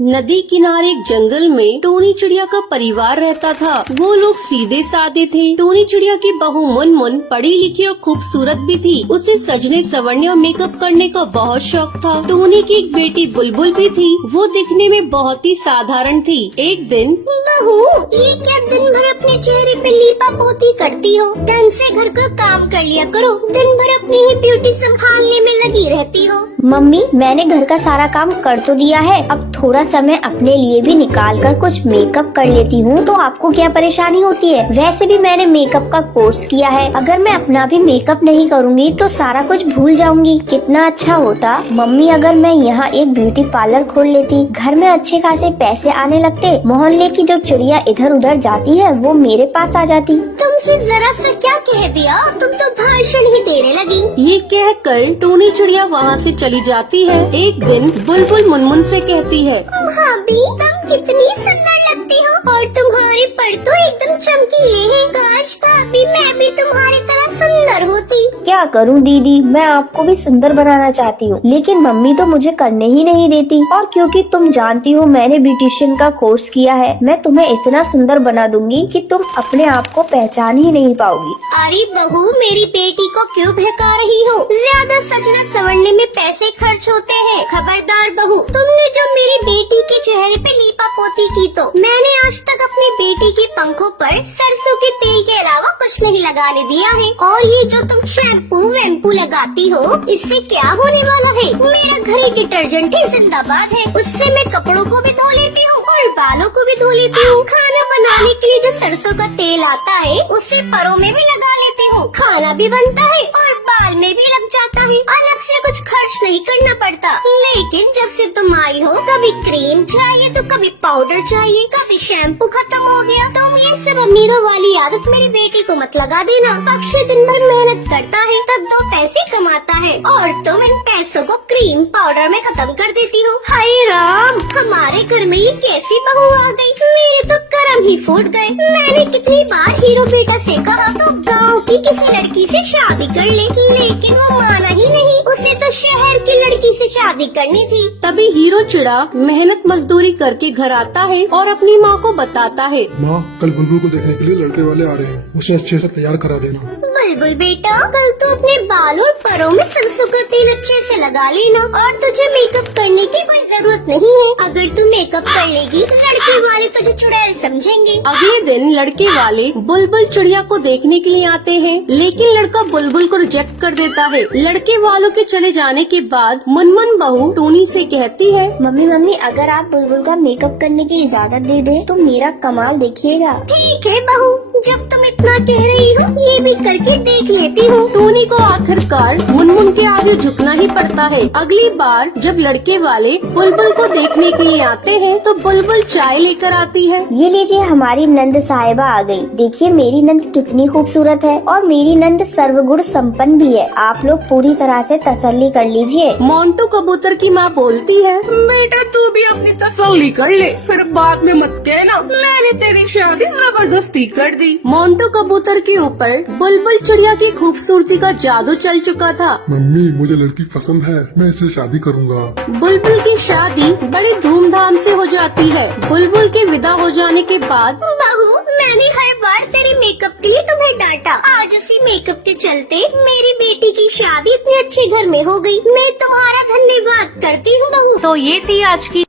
नदी किनारे एक जंगल में टोनी चिड़िया का परिवार रहता था। वो लोग सीधे साधे थे। टोनी चिड़िया की बहू मुनमुन पढ़ी लिखी और खूबसूरत भी थी। उसे सजने संवरने और मेकअप करने का बहुत शौक था। टोनी की एक बेटी बुलबुल भी थी। वो दिखने में बहुत ही साधारण थी। एक दिन, बहू, ये क्या दिन भर अपने चेहरे पे लीपा पोती करती हो? ढंग से घर का काम कर लिया करो। दिन भर अपनी ही ब्यूटी संभालने में लगी रहती हो। मम्मी, मैंने घर का सारा काम कर तो दिया है। अब थोड़ा समय अपने लिए भी निकाल कर कुछ मेकअप कर लेती हूँ तो आपको क्या परेशानी होती है? वैसे भी मैंने मेकअप का कोर्स किया है। अगर मैं अपना भी मेकअप नहीं करूँगी तो सारा कुछ भूल जाऊंगी। कितना अच्छा होता मम्मी अगर मैं यहाँ एक ब्यूटी पार्लर खोल लेती। घर में अच्छे खासे पैसे आने लगते। मोहल्ले की जो चिड़िया इधर उधर जाती है वो मेरे पास आ जाती। तुमसे जरा सा क्या कह दिया? तुम तो भाषण ही देने लगी। ये कहकर टोनी चिड़िया वहाँ से चली जाती है। एक दिन बुलबुल मुनमुन से कहती है, भाभी, तुम कितनी सुंदर लगती हो और तुम्हारे पर तो एकदम चमकीले हैं। काश भाभी मैं भी तुम्हारी तरह सुंदर होती। क्या करूं दीदी, मैं आपको भी सुंदर बनाना चाहती हूँ लेकिन मम्मी तो मुझे करने ही नहीं देती। और क्योंकि तुम जानती हो मैंने ब्यूटिशियन का कोर्स किया है, मैं तुम्हें इतना सुंदर बना दूंगी कि तुम अपने आप को पहचान ही नहीं पाओगी। अरे बहू, मेरी बेटी को क्यों बहका रही हो? ज्यादा सजना संवरने में पैसे खर्च होते हैं। खबरदार बहू, तुमने जो मेरी बेटी के चेहरे पे लीपा पोती की तो मैंने आज तक अपनी बेटी के पंखों पर सरसों के तेल के अलावा कुछ नहीं लगाने दिया है। और ये जो तुम शैम्पू वैम्पू लगाती हो, इससे क्या होने वाला है? मेरा घड़ी डिटर्जेंट ही जिंदाबाद है। उससे मैं कपड़ों को भी धो लेती हूँ और बालों को भी धो लेती हूँ। खाना बनाने के लिए जो सरसों का तेल आता है उससे परों में भी लगा लेती हूँ। खाना भी बनता है और बाल में भी लग जाता है। अलग से कुछ खर्च नहीं करना पड़ता। लेकिन जब से तुम आई हो, कभी क्रीम चाहिए तो कभी पाउडर चाहिए, कभी शैम्पू खत्म हो गया। तुम ये सब अमीरों वाली आदत मेरी बेटी को मत लगा देना। पक्षी दिन भर मेहनत करता है तब 2 पैसे कमाता है और तुम इन पैसों को क्रीम पाउडर में खत्म कर देती हो। हाय राम, हमारे घर में ये कैसी बहू आ गई? मेरे तो कर्म ही फूट गए। मैंने कितनी बार हीरो बेटा से कहा तो गाँव की किसी लड़की से शादी कर ले, लेकिन वो माना ही नहीं। उसे तो शहर की लड़की से शादी करनी थी। तभी हीरो चिड़ा मेहनत मजदूरी करके घर आता है और अपनी माँ को बताता है, माँ, कल बुलबुल को देखने के लिए लड़के वाले आ रहे हैं, उसे अच्छे से तैयार करा देना। बुलबुल बेटा, कल तो अपने बाल और परों में सरसों का तेल अच्छे से लगा लेना और तुझे मेकअप करने की कोई जरूरत नहीं है। अगर तू मेकअप कर लेगी लड़के वाले तुझे चुड़ैल समझेंगे। अगले दिन लड़के वाले बुलबुल चिड़िया को देखने के लिए आते हैं, लेकिन लड़का बुलबुल को रिजेक्ट कर देता है। लड़के वालों के चले जाने के बाद मुनमुन बहू टोनी से कहती है, मम्मी, अगर आप बुलबुल का मेकअप करने की इजाजत दे दे तो मेरा कमाल देखिएगा। ठीक है बहू, जब तुम इतना कह रही हो ये भी करके देख लेती हूँ। टोनी को आखिरकार मुनमुन के आगे झुकना ही पड़ता है। अगली बार जब लड़के वाले बुलबुल को देखने के लिए आते हैं तो बुलबुल चाय लेकर आती है। ये लीजिए, हमारी नंद साहिबा आ गई। देखिए मेरी नंद कितनी खूबसूरत है और मेरी नंद सर्वगुण संपन्न भी है। आप लोग पूरी तरह से तसल्ली कर लीजिए। मोंटू कबूतर की माँ बोलती है, बेटा तू भी अपनी तसल्ली कर ले, फिर बाद में मत कहना मैंने तेरी शादी जबरदस्ती कर दी। मोंटू कबूतर के ऊपर बुलबुल चिड़िया की खूबसूरती का जादू चल चुका था। मम्मी, मुझे लड़की पसंद है, मैं इससे शादी करूँगा। बुलबुल की शादी बड़ी धूमधाम से हो जाती है। बुलबुल के विदा हो जाने के बाद, बहू, मैंने हर बार तेरे मेकअप के लिए तुम्हें डांटा। आज उसी मेकअप के चलते मेरी बेटी की शादी इतने अच्छे घर में हो गई। मैं तुम्हारा धन्यवाद करती हूँ बहू। तो ये थी आज की